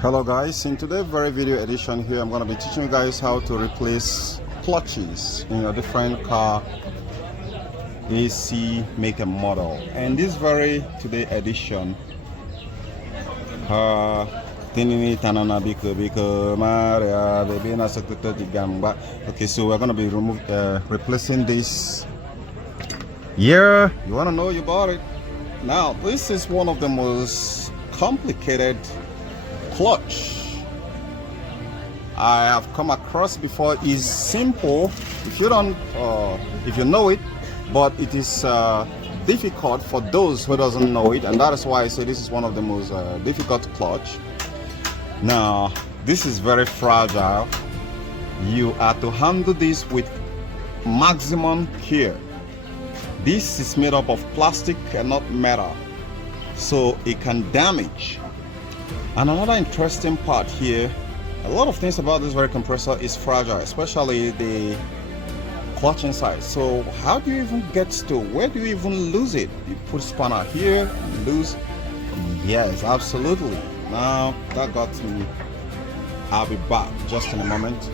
Hello guys, in today's very video edition here I'm going to be teaching you guys how to replace clutches in your different car AC make and model. And this very today edition okay, so we're going to be replacing this. Yeah, you want to know about it. Now this is one of the most complicated clutch I have come across before. Is simple if you don't if you know it, but it is difficult for those who doesn't know it, and that is why I say this is one of the most difficult clutch. Now this is very fragile. You are to handle this with maximum care. This is made up of plastic and not metal, so it can damage. And another interesting part here, a lot of things about this very compressor is fragile, especially the clutch inside. So how do you even get to, where do you even lose it? You put spanner here and lose. Yes, absolutely. Now that got me. I'll be back just in a moment.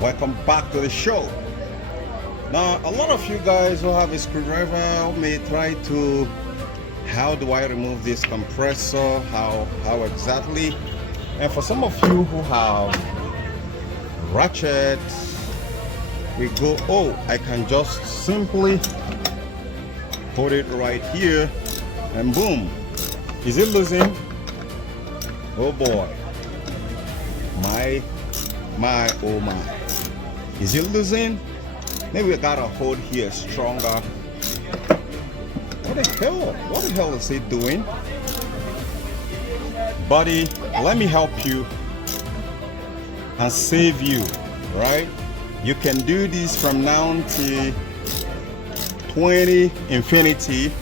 Welcome back to the show. Now a lot of you guys who have a screwdriver may try to, how do I remove this compressor, how exactly? And for some of you who have ratchets, we go, oh, I can just simply put it right here and boom. Is it losing? Oh boy, my oh my, is it losing? Maybe we gotta hold here stronger. What the hell is it doing? Buddy, let me help you and save you, right? You can do this from now to 20 infinity,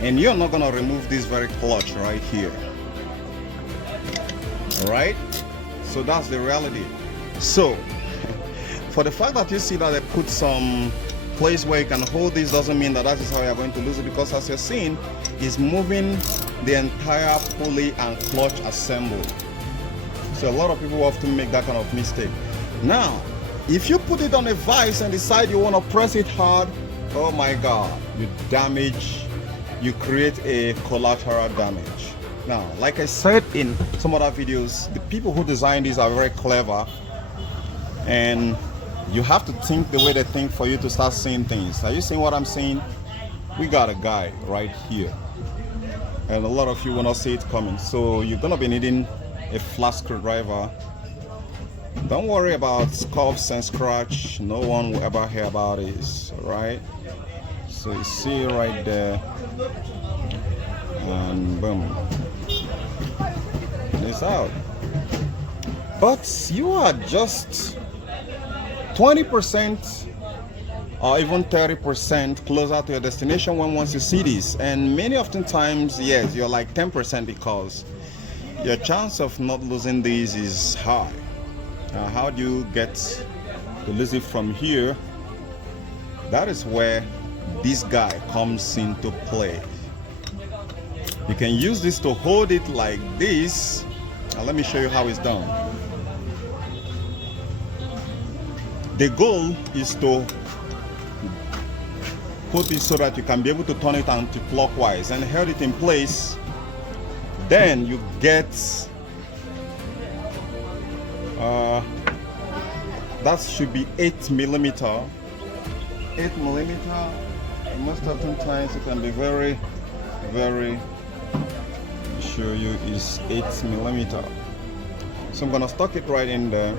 and you're not gonna remove this very clutch right here. All right? So that's the reality. So, for the fact that you see that they put some place where you can hold this doesn't mean that is how you're going to lose it, because as you're seeing, is moving the entire pulley and clutch assembly. So a lot of people often make that kind of mistake. Now if you put it on a vise and decide you want to press it hard, oh my god, you damage, you create a collateral damage. Now like I said in some other videos, the people who design these are very clever, and you have to think the way they think for you to start seeing things. Are you seeing what I'm saying? We got a guy right here, and a lot of you will not see it coming. So you're gonna be needing a flat screwdriver. Don't worry about scuffs and scratch. No one will ever hear about this, right? So you see right there, and boom, it's out. But you are just 20% or even 30% closer to your destination when once you see this. And many often times, yes, you're like 10%, because your chance of not losing these is high. Now how do you get to lose it from here? That is where this guy comes into play. You can use this to hold it like this. Now let me show you how it's done. The goal is to put it so that you can be able to turn it anti-clockwise and hold it in place. Then you get that should be 8 millimeter. 8 millimeter. Most often times it can be very show you is 8 millimeter. So I'm gonna stuck it right in there.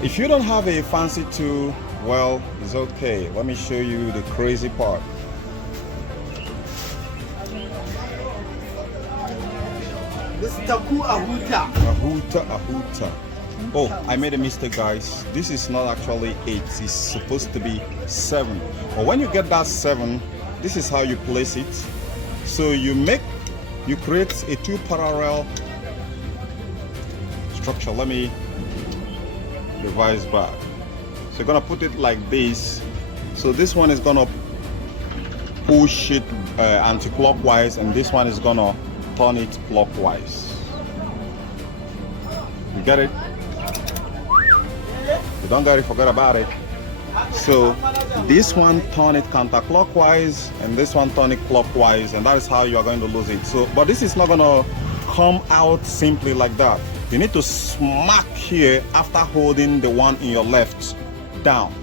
If you don't have a fancy tool, well, it's okay. Let me show you the crazy part. This is Taku Ahuta. Ahuta. Oh, I made a mistake, guys. This is not actually 8. It's supposed to be 7. But when you get that 7, this is how you place it. So you create a 2 parallel structure. Let me revise back. So you're gonna put it like this. So this one is gonna push it anti-clockwise, and this one is gonna turn it clockwise. You get it? You don't get it, forget about it. So this one turn it counterclockwise and this one turn it clockwise, and that is how you are going to lose it. So but this is not going to come out simply like that. You need to smack here after holding the one in your left down.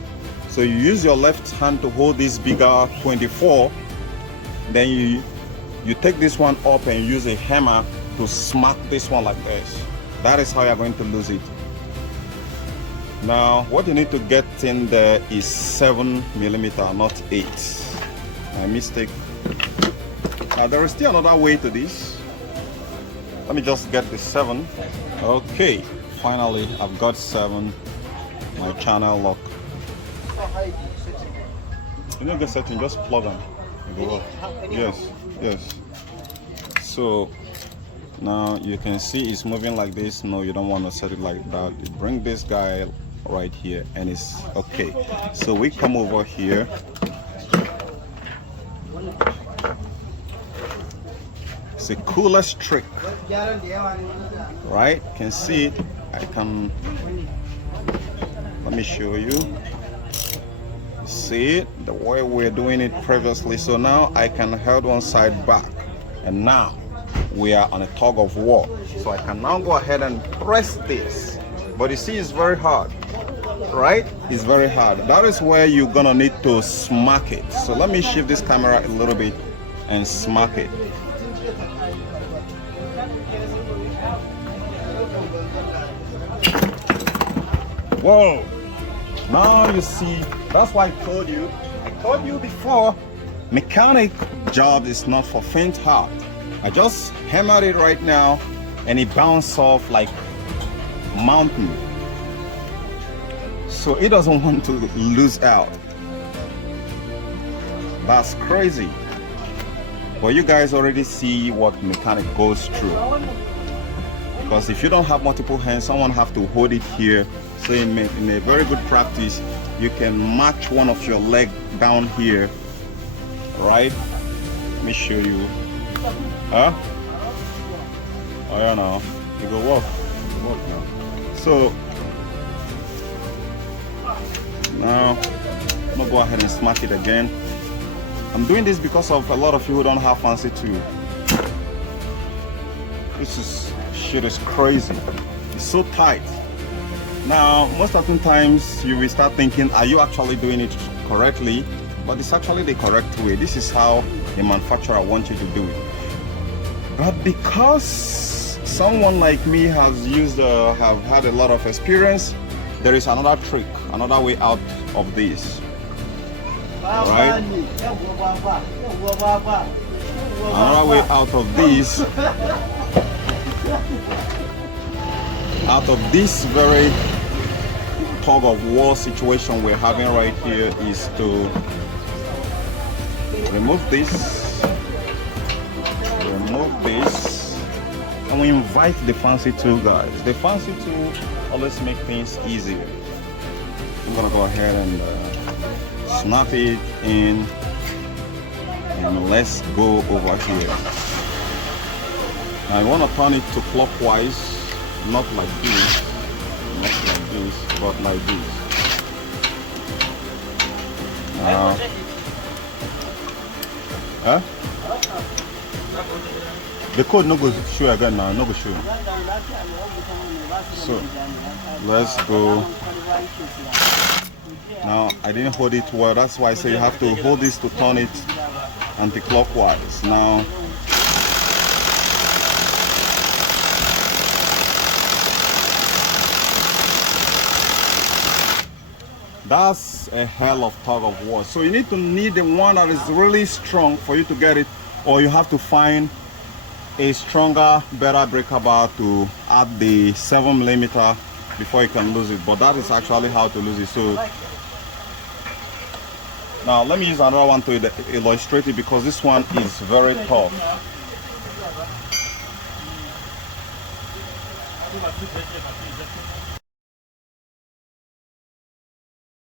So you use your left hand to hold this bigger 24, then you take this one up and use a hammer to smack this one like this. That is how you're going to lose it. Now what you need to get in there is 7mm, not 8. My mistake. Now there is still another way to this. Let me just get the 7. Okay, finally I've got 7. My channel lock. You know the setting, just plug them. You go up. Yes, yes. So now you can see it's moving like this. No, you don't want to set it like that. You bring this guy right here and it's okay. So we come over here. It's the coolest trick, right? You can see it. I can, let me show you. See it the way we're doing it previously. So now I can hold one side back, and now we are on a tug of war. So I can now go ahead and press this, but you see it's very hard, right? It's very hard. That is where you're gonna need to smack it. So let me shift this camera a little bit and smack it. Whoa! Now you see, that's why I told you before, mechanic job is not for faint heart. I just hammered it right now and it bounced off like mountain. So it doesn't want to lose out. That's crazy. But you guys already see what mechanic goes through. Because if you don't have multiple hands, someone have to hold it here. So in a very good practice, you can match one of your leg down here, right? Let me show you. Huh? Oh yeah, now you go walk now. So now I'm gonna go ahead and smack it again. I'm doing this because of a lot of you who don't have fancy tool. This shit is crazy. It's so tight. Now, most often times you will start thinking, are you actually doing it correctly? But it's actually the correct way. This is how the manufacturer wants you to do it. But because someone like me has have had a lot of experience, there is another trick, another way out of this. Right? Another way out of this. Out of this very tug of war situation we're having right here is to remove this, and we invite the fancy tool guys. The fancy tool always make things easier. I'm gonna go ahead and snap it in, and let's go over here. Now I want to turn it to clockwise. Not like this, but like this. Huh? The code no go show again now, no go show. So let's go. Now I didn't hold it well, that's why I say you have to hold this to turn it anti-clockwise. Now that's a hell of tug of war. So you need the one that is really strong for you to get it, or you have to find a stronger, better breaker bar to add the 7mm before you can lose it. But that is actually how to lose it. So now let me use another one to illustrate it, because this one is very tough.